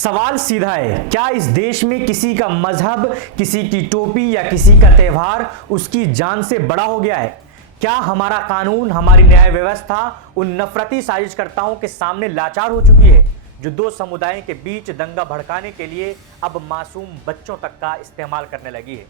सवाल सीधा है, क्या इस देश में किसी का मजहब, किसी की टोपी या किसी का त्योहार उसकी जान से बड़ा हो गया है? क्या हमारा कानून, हमारी न्याय व्यवस्था उन नफरती साजिशकर्ताओं के सामने लाचार हो चुकी है जो दो समुदायों के बीच दंगा भड़काने के लिए अब मासूम बच्चों तक का इस्तेमाल करने लगी है?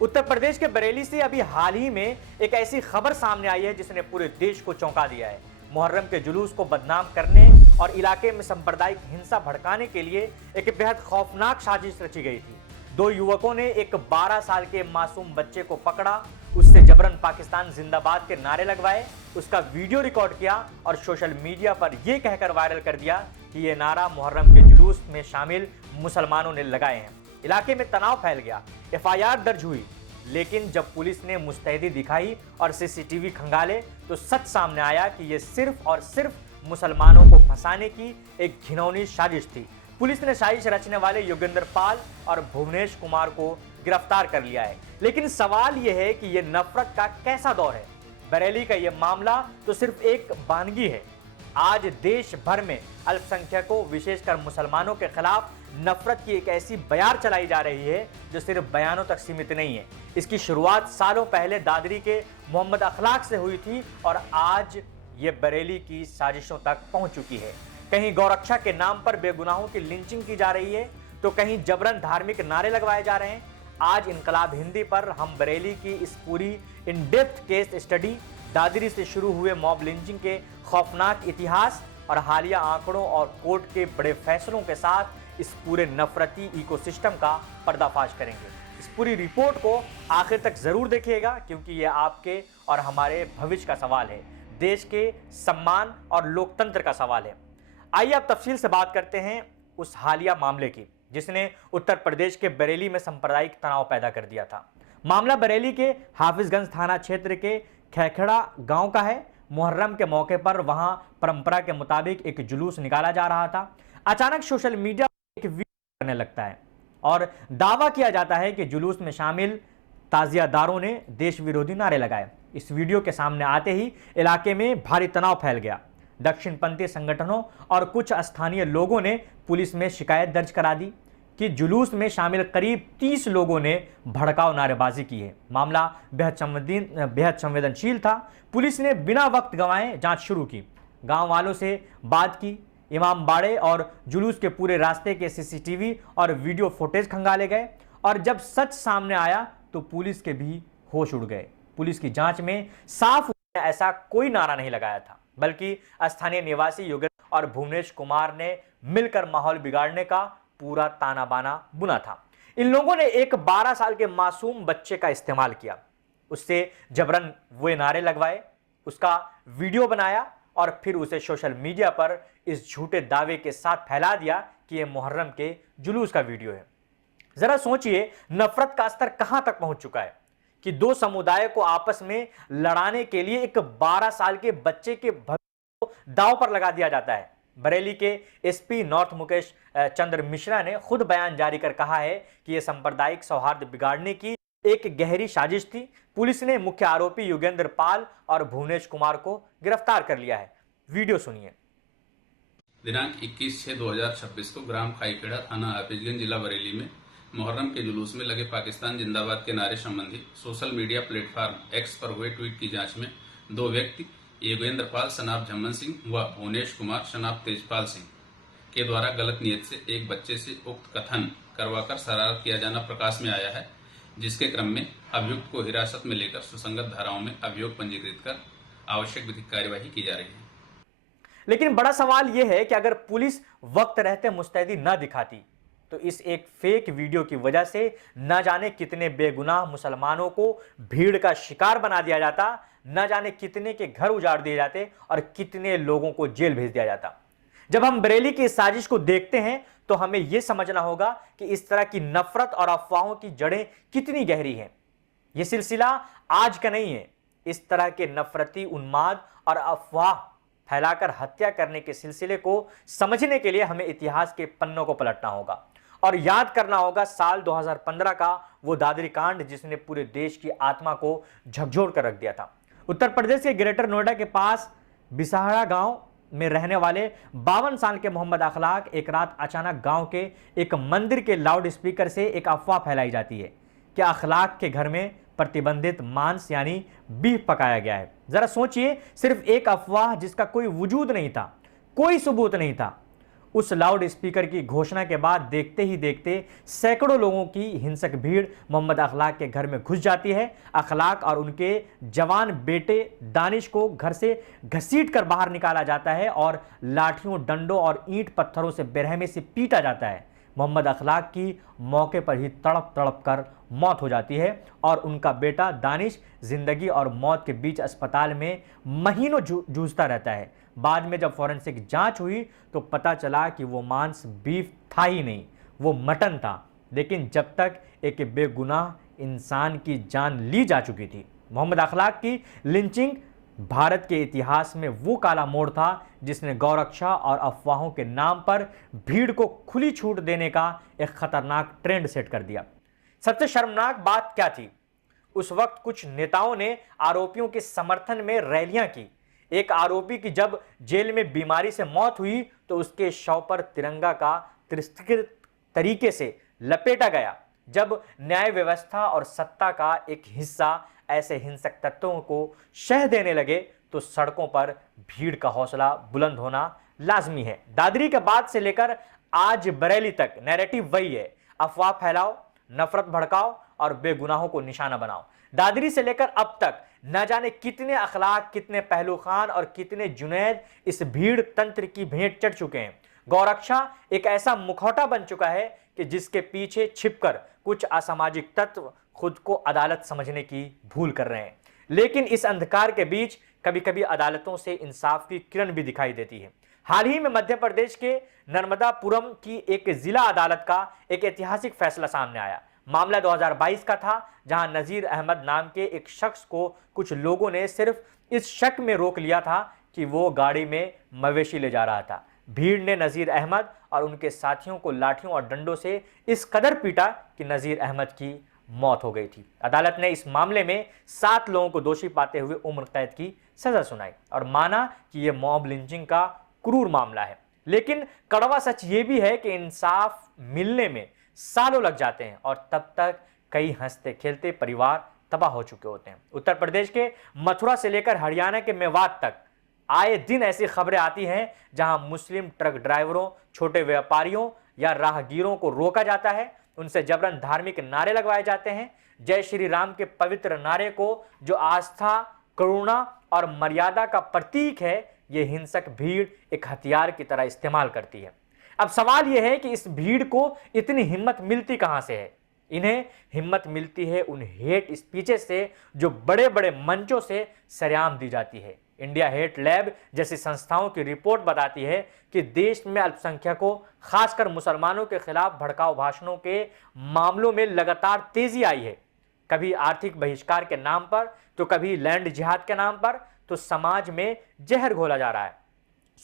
उत्तर प्रदेश के बरेली से अभी हाल ही में एक ऐसी खबर सामने आई है जिसने पूरे देश को चौंका दिया है। मुहर्रम के जुलूस को बदनाम करने और इलाके में सांप्रदायिक हिंसा भड़काने के लिए एक बेहद खौफनाक साजिश रची गई थी। दो युवकों ने एक 12 साल के मासूम बच्चे को पकड़ा, उससे जबरन पाकिस्तान जिंदाबाद के नारे लगवाए, उसका वीडियो रिकॉर्ड किया और सोशल मीडिया पर यह कहकर वायरल कर दिया कि यह नारा मुहर्रम के जुलूस में शामिल मुसलमानों ने लगाए हैं। इलाके में तनाव फैल गया, एफआईआर दर्ज हुई, लेकिन जब पुलिस ने मुस्तैदी दिखाई और सीसीटीवी खंगाले तो सच सामने आया कि यह सिर्फ और सिर्फ मुसलमानों को फंसाने की एक घिनौनी साजिश थी। पुलिस ने साजिश रचने वाले योगेंद्र पाल और भुवनेश कुमार को गिरफ्तार कर लिया है। लेकिन सवाल यह है कि यह नफरत का कैसा दौर है? बरेली का यह मामला तो सिर्फ एक बहानगी है। आज देश भर में अल्पसंख्यकों, विशेषकर मुसलमानों के खिलाफ नफरत की एक ऐसी बयार चलाई जा रही है जो सिर्फ बयानों तक सीमित नहीं है। इसकी शुरुआत सालों पहले दादरी के मोहम्मद अखलाक से हुई थी और आज ये बरेली की साजिशों तक पहुंच चुकी है। कहीं गौरक्षा के नाम पर बेगुनाहों की लिंचिंग की जा रही है तो कहीं जबरन धार्मिक नारे लगवाए जा रहे हैं। आज इनकलाब हिंदी पर हम बरेली की इस पूरी in depth case study, Dadri से शुरू हुए मॉब लिंचिंग के खौफनाक इतिहास और हालिया आंकड़ों और कोर्ट के बड़े फैसलों के साथ इस पूरे नफरती इकोसिस्टम का पर्दाफाश करेंगे। इस पूरी रिपोर्ट को आखिर तक जरूर देखिएगा क्योंकि यह आपके और हमारे भविष्य का सवाल है, देश के सम्मान और लोकतंत्र का सवाल है। आइए अब तफसील से बात करते हैं उस हालिया मामले की जिसने उत्तर प्रदेश के बरेली में सांप्रदायिक तनाव पैदा कर दिया था। मामला बरेली के हाफिजगंज थाना क्षेत्र के खैखड़ा गांव का है। मुहर्रम के मौके पर वहां परंपरा के मुताबिक एक जुलूस निकाला जा रहा था। अचानक सोशल मीडिया पर एक वीडियो करने लगता है और दावा किया जाता है कि जुलूस में शामिल ताजियादारों ने देश विरोधी नारे लगाए। इस वीडियो के सामने आते ही इलाके में भारी तनाव फैल गया। दक्षिणपंथी संगठनों और कुछ स्थानीय लोगों ने पुलिस में शिकायत दर्ज करा दी कि जुलूस में शामिल करीब 30 लोगों ने भड़काऊ नारेबाजी की है। मामला बेहद संवेदनशील था। पुलिस ने बिना वक्त गंवाए जांच शुरू की, गांव वालों से बात की, इमाम बाड़े और जुलूस के पूरे रास्ते के सीसीटीवी और वीडियो फुटेज खंगाले गए और जब सच सामने आया तो पुलिस के भी होश उड़ गए। पुलिस की जांच में साफ ऐसा कोई नारा नहीं लगाया था, बल्कि स्थानीय निवासी योगेंद्र और भुवनेश कुमार ने मिलकर माहौल बिगाड़ने का पूरा ताना बाना बुना था। इन लोगों ने एक 12 साल के मासूम बच्चे का इस्तेमाल किया, उससे जबरन वे नारे लगवाए, उसका वीडियो बनाया और फिर उसे सोशल मीडिया पर इस झूठे दावे के साथ फैला दिया कि यह मुहर्रम के जुलूस का वीडियो है। जरा सोचिए नफरत का स्तर कहां तक पहुंच चुका है कि दो समुदाय को आपस में लड़ाने के लिए एक 12 साल के बच्चे के भविष्य को दांव पर लगा दिया जाता है। बरेली के एसपी नॉर्थ मुकेश चंद्र मिश्रा ने खुद बयान जारी कर कहा है कि यह सांप्रदायिक सौहार्द बिगाड़ने की एक गहरी साजिश थी। पुलिस ने मुख्य आरोपी योगेंद्र पाल और भुवनेश कुमार को गिरफ्तार कर लिया है। वीडियो सुनिए। दिनांक 21/6/2026 को ग्राम खाईखेड़ा, थाना हाफिजगंज, जिला बरेली में मुहर्रम के जुलूस में लगे पाकिस्तान जिंदाबाद के नारे संबंधी सोशल मीडिया प्लेटफॉर्म एक्स पर हुए ट्वीट की जांच में दो व्यक्ति योगेंद्र पाल सनाब झम्मन सिंह व भुवनेश कुमार सनाब तेजपाल सिंह के द्वारा गलत नियत से एक बच्चे से उक्त कथन करवाकर शरारत किया जाना प्रकाश में आया है, जिसके क्रम में अभियुक्त को हिरासत में लेकर सुसंगत धाराओं में अभियोग पंजीकृत कर आवश्यक विधिक कार्यवाही की जा रही है। लेकिन बड़ा सवाल यह है कि अगर पुलिस वक्त रहते मुस्तैदी न दिखाती तो इस एक फेक वीडियो की वजह से न जाने कितने बेगुनाह मुसलमानों को भीड़ का शिकार बना दिया जाता, न जाने कितने के घर उजाड़ दिए जाते और कितने लोगों को जेल भेज दिया जाता। जब हम बरेली की साजिश को देखते हैं तो हमें यह समझना होगा कि इस तरह की नफरत और अफवाहों की जड़ें कितनी गहरी हैं। यह सिलसिला आज का नहीं है। इस तरह के नफरती उन्माद और अफवाह फैलाकर हत्या करने के सिलसिले को समझने के लिए हमें इतिहास के पन्नों को पलटना होगा और याद करना होगा साल 2015 का वो दादरी कांड जिसने पूरे देश की आत्मा को झकझोर कर रख दिया था। उत्तर प्रदेश के ग्रेटर नोएडा के पास बिसाहड़ा गांव में रहने वाले 52 साल के मोहम्मद अखलाक एक रात अचानक गांव के एक मंदिर के लाउड स्पीकर से एक अफवाह फैलाई जाती है कि अखलाक के घर में प्रतिबंधित मांस यानी बीफ पकाया गया है। जरा सोचिए, सिर्फ एक अफवाह जिसका कोई वजूद नहीं था, कोई सबूत नहीं था। उस लाउड स्पीकर की घोषणा के बाद देखते ही देखते सैकड़ों लोगों की हिंसक भीड़ मोहम्मद अखलाक के घर में घुस जाती है। अखलाक और उनके जवान बेटे दानिश को घर से घसीट कर बाहर निकाला जाता है और लाठियों, डंडों और ईंट पत्थरों से बेरहमी से पीटा जाता है। मोहम्मद अखलाक की मौके पर ही तड़प तड़प कर मौत हो जाती है और उनका बेटा दानिश जिंदगी और मौत के बीच अस्पताल में महीनों जूझता रहता है। बाद में जब फॉरेंसिक जांच हुई तो पता चला कि वो मांस बीफ था ही नहीं, वो मटन था। लेकिन जब तक एक बेगुनाह इंसान की जान ली जा चुकी थी। मोहम्मद अखलाक की लिंचिंग भारत के इतिहास में वो काला मोड़ था जिसने गौरक्षा और अफवाहों के नाम पर भीड़ को खुली छूट देने का एक खतरनाक ट्रेंड सेट कर दिया। सबसे शर्मनाक बात क्या थी? उस वक्त कुछ नेताओं ने आरोपियों के समर्थन में रैलियां की। एक आरोपी की जब जेल में बीमारी से मौत हुई तो उसके शव पर तिरंगा का तिरस्कृत तरीके से लपेटा गया। जब न्याय व्यवस्था और सत्ता का एक हिस्सा ऐसे हिंसक तत्वों को शह देने लगे तो सड़कों पर भीड़ का हौसला बुलंद होना लाजमी है। दादरी के बाद से लेकर आज बरेली तक नैरेटिव वही है, अफवाह फैलाओ, नफरत भड़काओ और बेगुनाहों को निशाना बनाओ। दादरी से लेकर अब तक न जाने कितने अखलाक, कितने पहलू खान और कितने जुनैद इस भीड़ तंत्र की भेंट चढ़ चुके हैं। गौरक्षा एक ऐसा मुखौटा बन चुका है कि जिसके पीछे छिपकर कुछ असामाजिक तत्व खुद को अदालत समझने की भूल कर रहे हैं। लेकिन इस अंधकार के बीच कभी कभी अदालतों से इंसाफ की किरण भी दिखाई देती है। हाल ही में मध्य प्रदेश के नर्मदापुरम की एक जिला अदालत का एक ऐतिहासिक फैसला सामने आया। मामला 2022 का था, जहां नजीर अहमद नाम के एक शख्स को कुछ लोगों ने सिर्फ इस शक में रोक लिया था कि वो गाड़ी में मवेशी ले जा रहा था। भीड़ ने नजीर अहमद और उनके साथियों को लाठियों और डंडों से इस कदर पीटा कि नजीर अहमद की मौत हो गई थी। अदालत ने इस मामले में 7 लोगों को दोषी पाते हुए उम्र कैद की सजा सुनाई और माना कि यह मॉब लिंचिंग का क्रूर मामला है। लेकिन कड़वा सच ये भी है कि इंसाफ मिलने में सालों लग जाते हैं और तब तक कई हंसते खेलते परिवार तबाह हो चुके होते हैं। उत्तर प्रदेश के मथुरा से लेकर हरियाणा के मेवात तक आए दिन ऐसी खबरें आती हैं जहां मुस्लिम ट्रक ड्राइवरों, छोटे व्यापारियों या राहगीरों को रोका जाता है, उनसे जबरन धार्मिक नारे लगवाए जाते हैं। जय श्री राम के पवित्र नारे को, जो आस्था, करुणा और मर्यादा का प्रतीक है, यह हिंसक भीड़ एक हथियार की तरह इस्तेमाल करती है। अब सवाल यह है कि इस भीड़ को इतनी हिम्मत मिलती कहां से है? इन्हें हिम्मत मिलती है उन हेट स्पीचेस से जो बड़े बड़े मंचों से सरेआम दी जाती है। इंडिया हेट लैब जैसी संस्थाओं की रिपोर्ट बताती है कि देश में अल्पसंख्यकों, खासकर मुसलमानों के खिलाफ भड़काऊ भाषणों के मामलों में लगातार तेजी आई है। कभी आर्थिक बहिष्कार के नाम पर, तो कभी लैंड जिहाद के नाम पर, तो समाज में जहर घोला जा रहा है।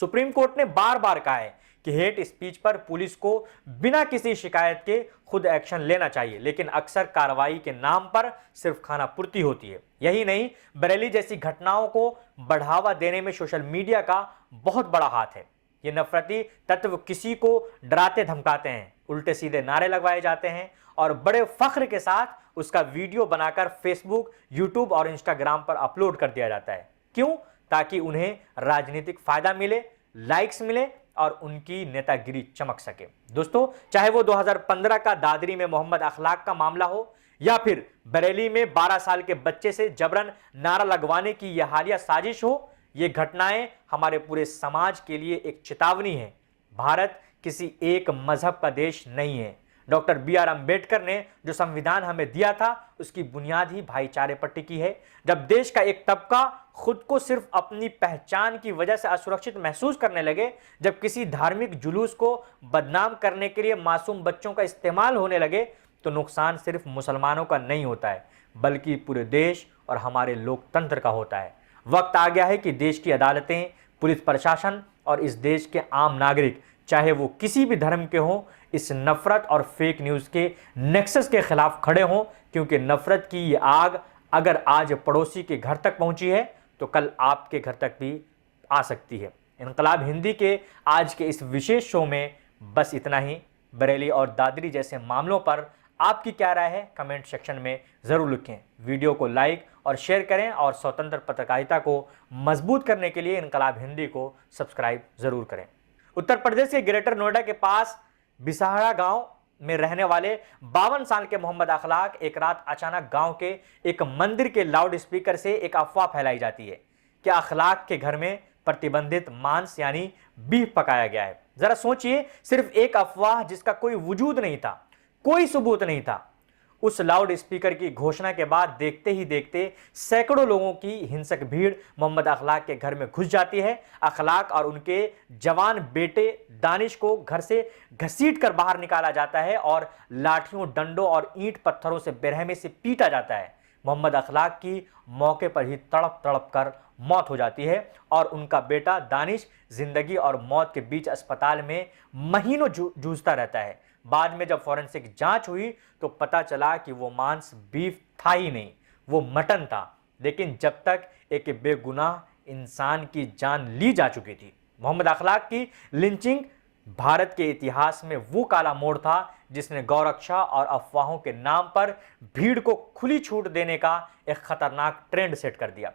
सुप्रीम कोर्ट ने बार बार कहा है कि हेट स्पीच पर पुलिस को बिना किसी शिकायत के खुद एक्शन लेना चाहिए, लेकिन अक्सर कार्रवाई के नाम पर सिर्फ खानापूर्ति होती है। यही नहीं, बरेली जैसी घटनाओं को बढ़ावा देने में सोशल मीडिया का बहुत बड़ा हाथ है। ये नफरती तत्व किसी को डराते धमकाते हैं, उल्टे सीधे नारे लगवाए जाते हैं और बड़े फख्र के साथ उसका वीडियो बनाकर फेसबुक, यूट्यूब और इंस्टाग्राम पर अपलोड कर दिया जाता है। क्यों? ताकि उन्हें राजनीतिक फायदा मिले, लाइक्स मिले और उनकी नेतागिरी चमक सके। दोस्तों, चाहे वो 2015 का दादरी में मोहम्मद अखलाक का मामला हो या फिर बरेली में 12 साल के बच्चे से जबरन नारा लगवाने की यह हालिया साजिश हो, ये घटनाएं हमारे पूरे समाज के लिए एक चेतावनी है। भारत किसी एक मजहब का देश नहीं है। डॉक्टर BR अम्बेडकर ने जो संविधान हमें दिया था, उसकी बुनियाद ही भाईचारे पर टिकी है। जब देश का एक तबका खुद को सिर्फ अपनी पहचान की वजह से असुरक्षित महसूस करने लगे, जब किसी धार्मिक जुलूस को बदनाम करने के लिए मासूम बच्चों का इस्तेमाल होने लगे, तो नुकसान सिर्फ मुसलमानों का नहीं होता है, बल्कि पूरे देश और हमारे लोकतंत्र का होता है। वक्त आ गया है कि देश की अदालतें, पुलिस प्रशासन और इस देश के आम नागरिक, चाहे वो किसी भी धर्म के हों, इस नफरत और फेक न्यूज़ के नेक्सस के खिलाफ खड़े हों, क्योंकि नफरत की ये आग अगर आज पड़ोसी के घर तक पहुंची है तो कल आपके घर तक भी आ सकती है। इनकलाब हिंदी के आज के इस विशेष शो में बस इतना ही। बरेली और दादरी जैसे मामलों पर आपकी क्या राय है, कमेंट सेक्शन में ज़रूर लिखें। वीडियो को लाइक और शेयर करें और स्वतंत्र पत्रकारिता को मजबूत करने के लिए इनकलाब हिंदी को सब्सक्राइब ज़रूर करें। उत्तर प्रदेश के ग्रेटर नोएडा के पास बिसाहड़ा गांव में रहने वाले 52 साल के मोहम्मद अखलाक एक रात अचानक गांव के एक मंदिर के लाउड स्पीकर से एक अफवाह फैलाई जाती है कि अखलाक के घर में प्रतिबंधित मांस यानी बीफ पकाया गया है। जरा सोचिए, सिर्फ एक अफवाह जिसका कोई वजूद नहीं था, कोई सबूत नहीं था। उस लाउड स्पीकर की घोषणा के बाद देखते ही देखते सैकड़ों लोगों की हिंसक भीड़ मोहम्मद अखलाक के घर में घुस जाती है। अखलाक और उनके जवान बेटे दानिश को घर से घसीट कर बाहर निकाला जाता है और लाठियों, डंडों और ईंट पत्थरों से बेरहमी से पीटा जाता है। मोहम्मद अखलाक की मौके पर ही तड़प तड़प कर मौत हो जाती है और उनका बेटा दानिश जिंदगी और मौत के बीच अस्पताल में महीनों जूझता रहता है। बाद में जब फॉरेंसिक जांच हुई तो पता चला कि वो मांस बीफ था ही नहीं, वो मटन था। लेकिन जब तक एक बेगुनाह इंसान की जान ली जा चुकी थी। मोहम्मद अखलाक की लिंचिंग भारत के इतिहास में वो काला मोड़ था जिसने गौरक्षा और अफवाहों के नाम पर भीड़ को खुली छूट देने का एक खतरनाक ट्रेंड सेट कर दिया।